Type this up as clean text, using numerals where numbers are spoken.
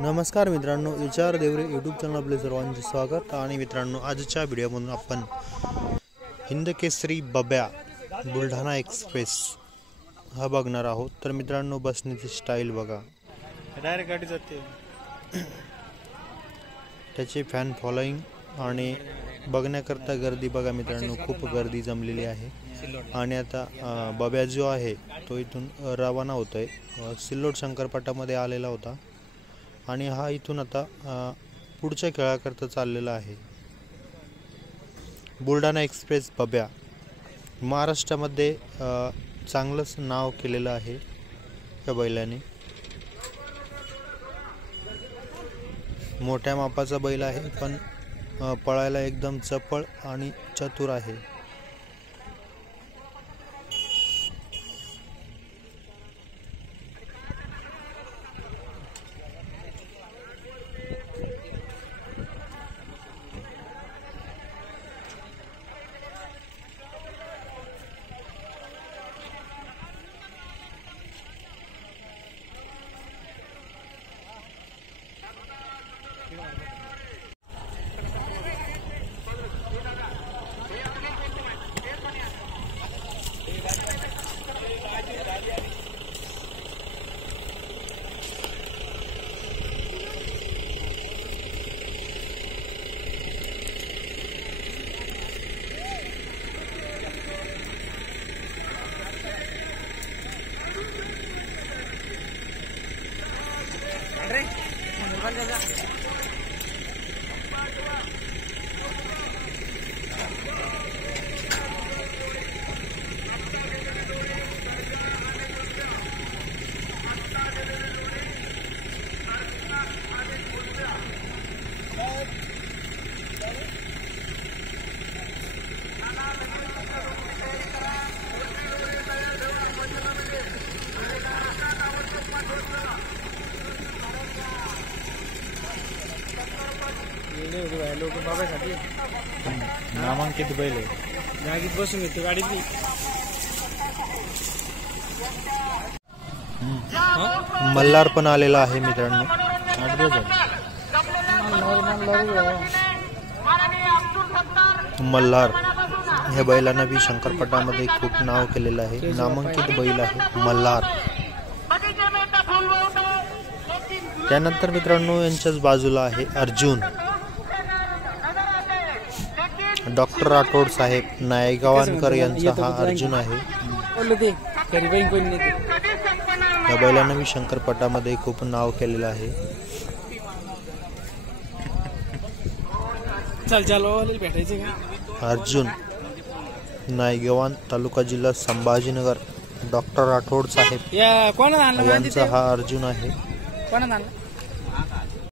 नमस्कार मित्रांनो, विचार देवरे यूट्यूब चॅनल आपले सर्वांचे स्वागत। आणि मित्रांनो, आजच्या व्हिडिओमधून आपण हिंद केसरी बब्या बुलढाणा एक्सप्रेस हा बघणार आहोत। तर मित्रांनो, बसण्याची स्टाईल बघा, डायरेक्ट गाडी जाते, त्याचे फॅन फॉलोइंग आणि बघण्याकरता गर्दी बघा मित्रांनो, खूप गर्दी जमलेली आहे। आणि आता बब्या जो आहे तो इथून रवाना होतोय, सिल्लोड शंकरपटामध्ये आलेला होता आणि हा इथून आता पुढच्या खेळाकरता चाललेला आहे। बुलढाणा एक्सप्रेस बब्या महाराष्ट्रामध्ये चांगलंच नाव केलेलं आहे या बैलाने। मोठ्या मापाचा बैल आहे, पण पळायला एकदम चपळ आणि चतुर आहे। नामांकित बैल आहे, गाडीत बसून येतो गाडीत। मल्हार पण आलेला आहे मित्रांनो। मल्हार हे बैलांना बी शंकरपटामध्ये खूप नाव केलेलं आहे, नामांकित बैल आहे मल्हार। त्यानंतर मित्रांनो, यांच्याच बाजूला आहे अर्जुन। डॉक्टर राठोड साहेब नायगावकर यांचा हा अर्जुन आहे। या बैलांना मी शंकरपटामध्ये खूप नाव केलेलं आहे। अर्जुन नायगावन, तालुका जिल्हा संभाजीनगर। डॉक्टर राठोड साहेब यांचा हा अर्जुन आहे।